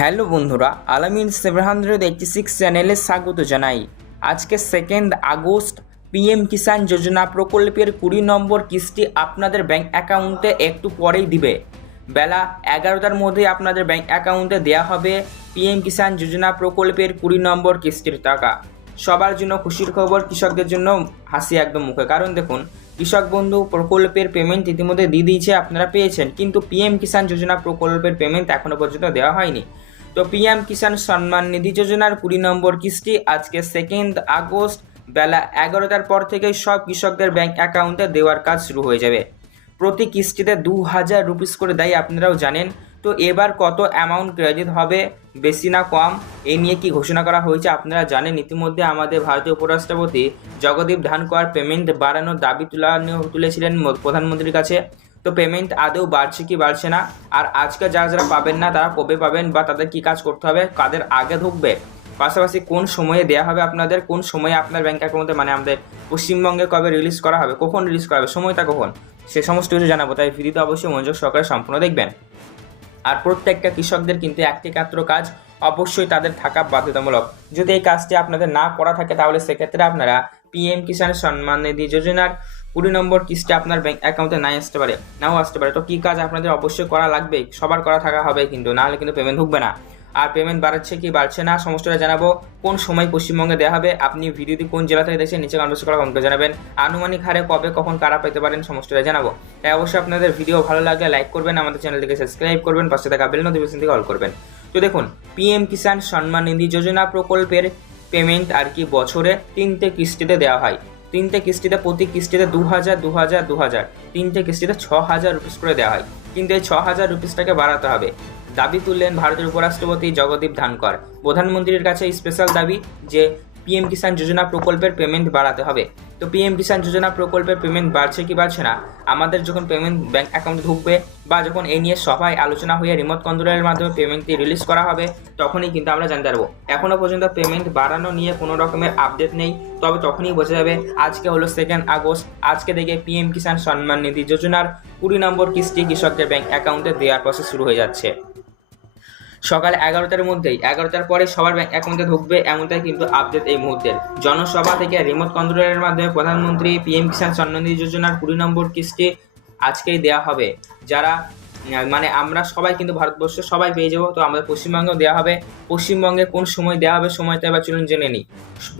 Hello বন্ধুরা, আলামিন seven hundred eighty six চ্যানেলে স্বাগত জানাই। আজকে second August PM Kisan Yojana প্রকল্পের কুড়ি নম্বর কিস্তি আপনাদের ব্যাঙ্ক অ্যাকাউন্টে একটু পরেই দিবে। বেলা এগারোটার মধ্যে আপনাদের ব্যাঙ্ক অ্যাকাউন্টে দেওয়া হবে পিএম কিষাণ যোজনা প্রকল্পের কুড়ি নম্বর কিস্তির টাকা। সবার জন্য খুশির খবর কৃষকদের জন্য হাসি একদম মুখে। কারণ দেখুন, কৃষক বন্ধু প্রকল্পের পেমেন্ট ইতিমধ্যে দিয়ে দিয়েছে, আপনারা পেয়েছেন। কিন্তু পিএম কিষাণ যোজনা প্রকল্পের পেমেন্ট এখনও পর্যন্ত দেওয়া হয়নি। তো পিএম কিষাণ সম্মান নিধি যোজনার কুড়ি নম্বর কিস্তি আজকে সেকেন্ড আগস্ট বেলা এগারোটার পর থেকেই সব কৃষকদের ব্যাংক অ্যাকাউন্টে দেওয়ার কাজ শুরু হয়ে যাবে। প্রতি কিস্তিতে দু হাজার রুপিস করে দেয়, আপনারাও জানেন। তো এবার কত অ্যামাউন্ট ক্রেডিট হবে, বেশি না কম, এ নিয়ে কি ঘোষণা করা হয়েছে আপনারা জানেন। ইতিমধ্যে আমাদের ভারতীয় উপরাষ্ট্রপতি জগদীপ ধানকর পেমেন্ট বাড়ানোর দাবি তুলানো তুলেছিলেন প্রধানমন্ত্রীর কাছে। তো পেমেন্ট আদৌ বাড়ছে কি বাড়ছে না, আর আজকে যারা যারা পাবেন না, তারা কবে পাবেন বা তাদের কি কাজ করতে হবে, কাদের আগে ঢুকবে, পাশাপাশি কোন সময়ে দেওয়া হবে আপনাদের, কোন সময়ে আপনার ব্যাংক অ্যাকাউন্টে মানে আমাদের পশ্চিমবঙ্গে কবে রিলিজ করা হবে, কখন রিলিজ করা হবে, সময়টা কখন, সে সমস্ত কিছু জানাব, তাই ভিডিওতে অবশ্যই মনোযোগ সহকারে সম্পূর্ণ দেখবেন। আর প্রত্যেকটা কৃষকদের কিন্তু একটি মাত্র কাজ অবশ্যই তাদের থাকা বাধ্যতামূলক। যদি এই কাজটি আপনাদের না করা থাকে, তাহলে সেক্ষেত্রে আপনারা পিএম কিষাণ সম্মান নিধি যোজনার কুড়ি নম্বর কিস্তি আপনার ব্যাংক অ্যাকাউন্টে নাই আসতে পারে, নাও আসতে পারে। তো কী কাজ আপনাদের অবশ্যই করা লাগবে? সবার করা থাকা হবে কিন্তু, নাহলে কিন্তু পেমেন্ট ঢুকবে না। আর পেমেন্ট বাড়াচ্ছে কি বাড়ছে না, সমস্তটা জানাব। কোন সময় পশ্চিমবঙ্গে দেওয়া হবে, আপনি ভিডিওটি কোন জেলা থেকে দেখছেন, নিচে কমেন্টস করা কমেন্ট জানাবেন। আনুমানিক হারে কবে, কখন, কারা পেতে পারেন, সমস্তটা জানাব। তাই অবশ্যই আপনাদের ভিডিও ভালো লাগলে লাইক করবেন, আমাদের চ্যানেলটিকে সাবস্ক্রাইব করবেন, পাশে থাকা বেল নোটিফিকেশন থেকে অল করবেন। তো দেখুন পিএম কিষাণ সম্মান নিধি যোজনা প্রকল্পের পেমেন্ট আর কি বছরে তিনটে কিস্তিতে দেওয়া হয়। তিনটে কিস্তিতে, প্রতি কিস্তিতে দু হাজার দু হাজার দু হাজার তিনটে কিস্তিতে ছ হাজার রুপিস করে দেওয়া হয়। কিন্তু এই ছ হাজার রুপিসটাকে বাড়াতে হবে। দাবি তুললেন ভারতের উপরাষ্ট্রপতি জগদীপ ধানকর প্রধানমন্ত্রীর কাছে স্পেশাল দাবি যে পিএম কিষাণ যোজনা প্রকল্পের পেমেন্ট বাড়াতে হবে। তো পিএম কিষাণ যোজনা প্রকল্পের পেমেন্ট বাড়ছে কি বাড়ছে না? আমাদের যখন পেমেন্ট ব্যাংক অ্যাকাউন্টে ঢুকবে বা যখন এই নিয়ে সভায় আলোচনা হয়ে রিমোট কন্ট্রোলের মাধ্যমে পেমেন্টটি রিলিজ করা হবে, তখনই কিন্তু আমরা জানতে পারব। এখনও পর্যন্ত পেমেন্ট বাড়ানো নিয়ে কোনো রকমের আপডেট নেই, তবে তখনই বোঝা যাবে আজকে হলো সেকেন্ড আগস্ট। আজকে থেকে পিএম কিষাণ সম্মান নিধি যোজনার কুড়ি নম্বর কিস্তি কৃষকদের ব্যাংক অ্যাকাউন্টে দেওয়ার প্রসেস শুরু হয়ে যাচ্ছে। সকাল এগারোটার মধ্যেই। এগারোটার পরে সবার ব্যাংক অ্যাকাউন্টে ঢুকবে এমনটাই কিন্তু আপডেট এই মুহূর্তের জনসভা থেকে রিমোট কন্ট্রোলের মাধ্যমে প্রধানমন্ত্রী পিএম কিষাণ সন্নিধি যোজনার কুড়ি নম্বর কিস্তি আজকেই দেওয়া হবে। যারা মানে আমরা সবাই কিন্তু ভারতবর্ষে সবাই পেয়ে যাব। তো আমাদের পশ্চিমবঙ্গেও দেওয়া হবে। পশ্চিমবঙ্গে কোন সময় দেওয়া হবে সময়টা এবার চলুন জেনে নিই।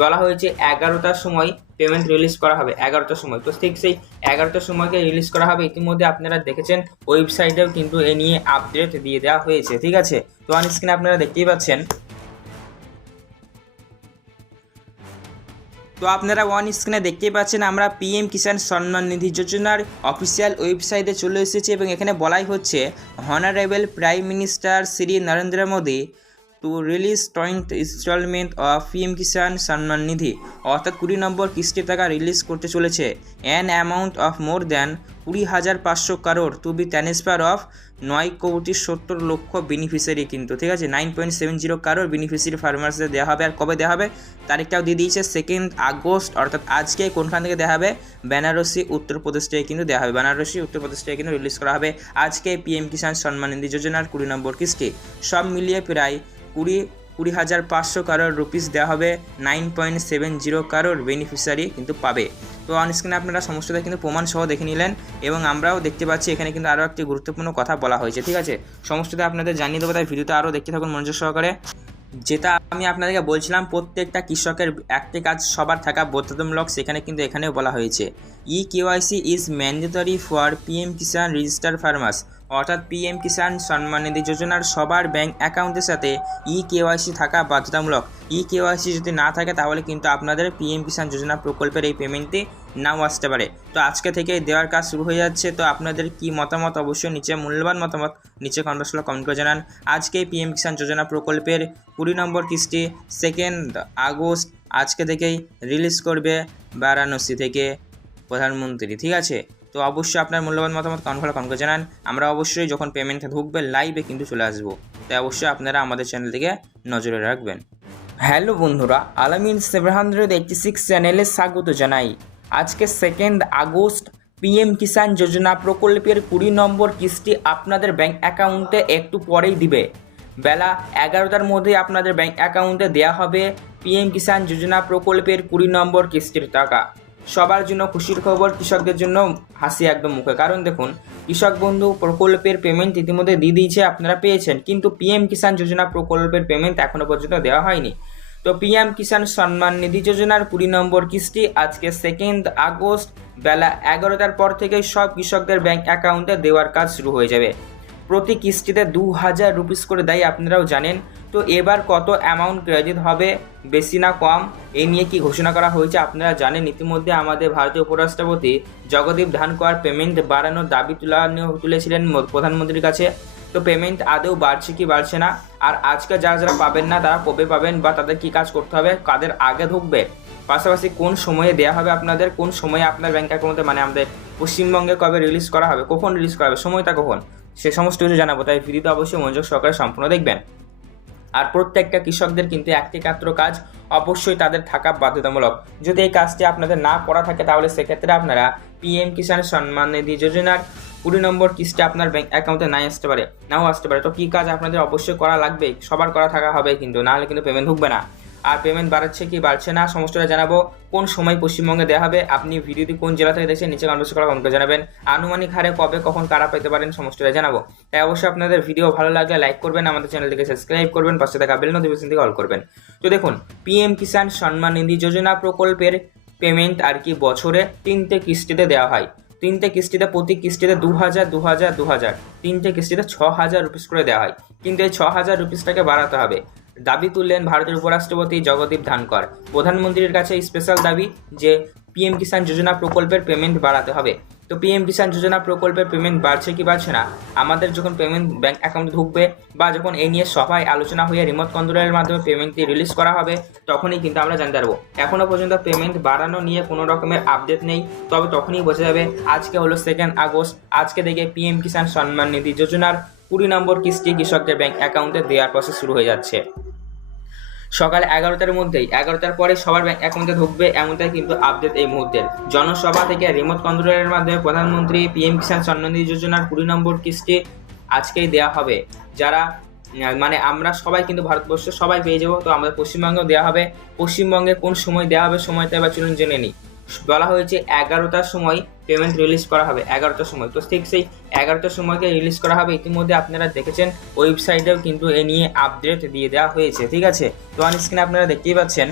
বলা হয়েছে এগারোটার সময় পেমেন্ট রিলিজ করা হবে, এগারোটার সময়। তো ঠিক সেই এগারোটার সময়কে রিলিজ করা হবে। ইতিমধ্যে আপনারা দেখেছেন ওয়েবসাইটেও কিন্তু এ নিয়ে আপডেট দিয়ে দেওয়া হয়েছে। ঠিক আছে? তো অন স্ক্রিনে আপনারা দেখতেই পাচ্ছেন তো আপনারা ওয়ান স্ক্রিনে দেখতেই পাচ্ছেন আমরা পিএম কিষাণ সম্মান নিধি যোজনার অফিসিয়াল ওয়েবসাইটে চলে এসেছি এবং এখানে বলাই হচ্ছে honourable prime minister Shri Narendra Modi to release twentieth instalment of PM Kisan Samman Nidhi অর্থাৎ কুড়ি নম্বর কিস্তি টাকা রিলিজ করতে চলেছে। An amount of more than কুড়ি হাজার পাঁচশো কারোর টু বি ট্রান্সফার অফ নয় কোটি সত্তর লক্ষ বেনিফিশিয়ারি কিন্তু, ঠিক আছে? Nine point seven zero crore beneficiary ফার্মার্সদের দেওয়া হবে। আর কবে দেওয়া হবে? তারিখটাও দিয়ে দিয়েছে। সেকেন্ড আগস্ট, অর্থাৎ আজকে কোনখান থেকে দেওয়া হবে? বেনারসি উত্তরপ্রদেশ থেকে কিন্তু দেওয়া হবে। বেনারসি উত্তরপ্রদেশ থেকে কিন্তু রিলিজ করা হবে। আজকে পিএম কিষাণ সম্মান নিধি যোজনার কুড়ি নম্বর কিস্তি। সব মিলিয়ে প্রায় কুড়ি কুড়ি হাজার পাঁচশো কারোর রুপিস দেওয়া হবে। Nine point seven zero crore beneficiary কিন্তু পাবে। তো অনস্ক্রিনে আপনারা সমস্তটা কিন্তু প্রমাণ সহ দেখে নিলেন এবং আমরাও দেখতে পাচ্ছি, এখানে কিন্তু আরও একটি গুরুত্বপূর্ণ কথা বলা হয়েছে, ঠিক আছে? সমস্তটা আপনাদের জানিয়ে দেবো, তাই ভিডিওটা আরও দেখতে থাকুন মনোযোগ সহকারে। যেটা আমি আপনাদেরকে বলছিলাম, প্রত্যেকটা কৃষকের একটি কাজ সবার থাকা বাধ্যতামূলক সেখানে কিন্তু এখানেও বলা হয়েছে। E KYC is mandatory for PM Kisan register farmers অর্থাৎ পিএম কিষাণ সম্মান নিধি যোজনার সবার ব্যাংক অ্যাকাউন্টের সাথে ই কেওয়াইসি থাকা বাধ্যতামূলক। ই কেওয়াইসি যদি না থাকে, তাহলে কিন্তু আপনাদের পিএম কিষাণ যোজনা প্রকল্পের এই পেমেন্টটি নাও আসতে পারে। তো আজকে থেকে দেওয়ার কাজ শুরু হয়ে যাচ্ছে। তো আপনাদের কি মতামত? অবশ্যই নিচে মূল্যবান মতামত নিচে কমেন্ট কমেন্ট করে জানান। আজকে পিএম কিষাণ যোজনা প্রকল্পের কুড়ি নম্বর কিস্তি সেকেন্ড আগস্ট আজকে থেকেই রিলিজ করবে বারাণসী থেকে প্রধানমন্ত্রী। ঠিক আছে? তো অবশ্যই আপনার মূল্যবান মতামত কমেন্ট করে করে জানান। আমরা অবশ্যই যখন পেমেন্ট ঢুকবে লাইভে কিন্তু চলে আসব। তাই অবশ্যই আপনারা আমাদের চ্যানেল থেকে নজরে রাখবেন। হ্যালো বন্ধুরা, আলামিন সেভেন হান্ড্রেড এইটটি সিক্স চ্যানেলে স্বাগত জানাই। আজকে second August PM Kisan Yojana প্রকল্পের কুড়ি নম্বর কিস্তি আপনাদের ব্যাংক অ্যাকাউন্টে একটু পরেই দিবে। বেলা এগারোটার মধ্যেই আপনাদের ব্যাংক অ্যাকাউন্টে দেওয়া হবে পিএম কিষাণ যোজনা প্রকল্পের কুড়ি নম্বর কিস্তির টাকা। সবার জন্য খুশির খবর কৃষকদের জন্য হাসি একদম মুখে। কারণ দেখুন, কৃষক বন্ধু প্রকল্পের পেমেন্ট ইতিমধ্যে দিয়ে দিয়েছে, আপনারা পেয়েছেন। কিন্তু পিএম কিষাণ যোজনা প্রকল্পের পেমেন্ট এখনও পর্যন্ত দেওয়া হয়নি। তো পিএম কিষাণ সম্মান নিধি যোজনার কুড়ি নম্বর কিস্তি আজকে সেকেন্ড আগস্ট বেলা এগারোটার পর থেকেই সব কৃষকদের ব্যাংক অ্যাকাউন্টে দেওয়ার কাজ শুরু হয়ে যাবে। প্রতি কিস্তিতে দু হাজার রুপিস করে দেয়, আপনারাও জানেন। তো এবার কত অ্যামাউন্ট ক্রেডিট হবে, বেশি না কম এই নিয়ে কি ঘোষণা করা হয়েছে আপনারা জানেন। ইতিমধ্যে আমাদের ভারতীয় উপরাষ্ট্রপতি জগদীপ ধানকর পেমেন্ট বাড়ানোর দাবি তুলা তুলেছিলেন প্রধানমন্ত্রীর কাছে। তো পেমেন্ট আদৌ বাড়ছে কি বাড়ছে না, আর আজকে যারা যারা পাবেন না, তারা কবে পাবেন বা তাদের কি কাজ করতে হবে, কাদের আগে ঢুকবে, পাশাপাশি কোন সময়ে দেওয়া হবে আপনাদের, কোন সময়ে আপনার ব্যাংক অ্যাকাউন্টে মানে আমাদের পশ্চিমবঙ্গে কবে রিলিজ করা হবে, কখন রিলিজ করা হবে, সময়টা কখন? সে সমস্ত কিছু জানাব, তাই ভিডিওটা অবশ্যই মনোযোগ সহকারে সম্পূর্ণ দেখবেন। আর প্রত্যেকটা কৃষকদের কিন্তু একটি মাত্র কাজ অবশ্যই তাদের থাকা বাধ্যতামূলক। যদি এই কাজটি আপনাদের না করা থাকে, তাহলে সেক্ষেত্রে আপনারা পিএম কিষাণ সম্মান নিধি যোজনার কুড়ি নম্বর কিস্তি আপনার ব্যাংক অ্যাকাউন্টে নাই আসতে পারে, নাও আসতে পারে। তো কী কাজ আপনাদের অবশ্যই করা লাগবে সবার করা থাকা হবে কিন্তু, নাহলে কিন্তু পেমেন্ট ঢুকবে না। আর পেমেন্ট বাড়াচ্ছে কি বাড়ছে না, সমস্তটা জানাব। কোন সময় পশ্চিমবঙ্গে দেওয়া হবে, আপনি ভিডিওটি কোন জেলা থেকে দেখছেন, নিচে কনভার্স করা কমেন্ট জানাবেন। আনুমানিক হারে কবে, কখন, কারা পেতে পারেন, সমস্তটা জানাব। তাই অবশ্যই আপনাদের ভিডিও ভালো লাগলে লাইক করবেন, আমাদের চ্যানেলটিকে সাবস্ক্রাইব করবেন, পাশে থাকা বেল নোটিফিকেশন থেকে অল করবেন। তো দেখুন পিএম কিষাণ সম্মান নিধি যোজনা প্রকল্পের পেমেন্ট আর কি বছরে তিনটে কিস্তিতে দেওয়া হয়। তিনটে কিস্তিতে, প্রতি কিস্তিতে দু হাজার দু হাজার দু হাজার তিনটে কিস্তিতে ছ হাজার রুপিস করে দেওয়া হয়। কিন্তু এই ছ হাজার রুপিসটাকে বাড়াতে হবে। দাবি তুললেন ভারতের উপরাষ্ট্রপতি জগদীপ ধানকর প্রধানমন্ত্রীর কাছে স্পেশাল দাবি যে পিএম কিষাণ যোজনা প্রকল্পের পেমেন্ট বাড়াতে হবে। তো পিএম কিষাণ যোজনা প্রকল্পের পেমেন্ট বাড়ছে কি বাড়ছে না? আমাদের যখন পেমেন্ট ব্যাংক অ্যাকাউন্টে ঢুকবে বা যখন এই নিয়ে সভায় আলোচনা হয়ে রিমোট কন্ট্রোলের মাধ্যমে পেমেন্টটি রিলিজ করা হবে, তখনই কিন্তু আমরা জানতে পারব। এখনও পর্যন্ত পেমেন্ট বাড়ানো নিয়ে কোনো রকমের আপডেট নেই, তবে তখনই বোঝা যাবে আজকে হলো সেকেন্ড আগস্ট। আজকে থেকে পিএম কিষাণ সম্মান নিধি যোজনার কুড়ি নম্বর কিস্তি কৃষকদের ব্যাংক অ্যাকাউন্টে দেওয়ার প্রসেস শুরু হয়ে যাচ্ছে। সকাল এগারোটার মধ্যেই। এগারোটার পরে সবার ব্যাংক অ্যাকাউন্টে ঢুকবে এমনটাই কিন্তু আপডেট এই মুহূর্তের জনসভা থেকে রিমোট কন্ট্রোলের মাধ্যমে প্রধানমন্ত্রী পিএম কিষাণ সম্মানিধি যোজনার কুড়ি নম্বর কিস্তি আজকেই দেওয়া হবে। যারা মানে আমরা সবাই কিন্তু ভারতবর্ষ সবাই পেয়ে যাব, তো আমাদের পশ্চিমবঙ্গেও দেওয়া হবে। পশ্চিমবঙ্গে কোন সময় দেওয়া হবে সময়টা এবার চলুন জেনে নিই। বলা হয়েছে এগারোটার সময় পেমেন্ট রিলিজ করা হবে এগারোটার সময়। তো ঠিক সেই এগারোটার সময়কে রিলিজ করা হবে। ইতিমধ্যে আপনারা দেখেছেন ওয়েবসাইটেও কিন্তু এ নিয়ে আপডেট দিয়ে দেওয়া হয়েছে। ঠিক আছে? তো অন স্ক্রিনে আপনারা দেখতেই পাচ্ছেন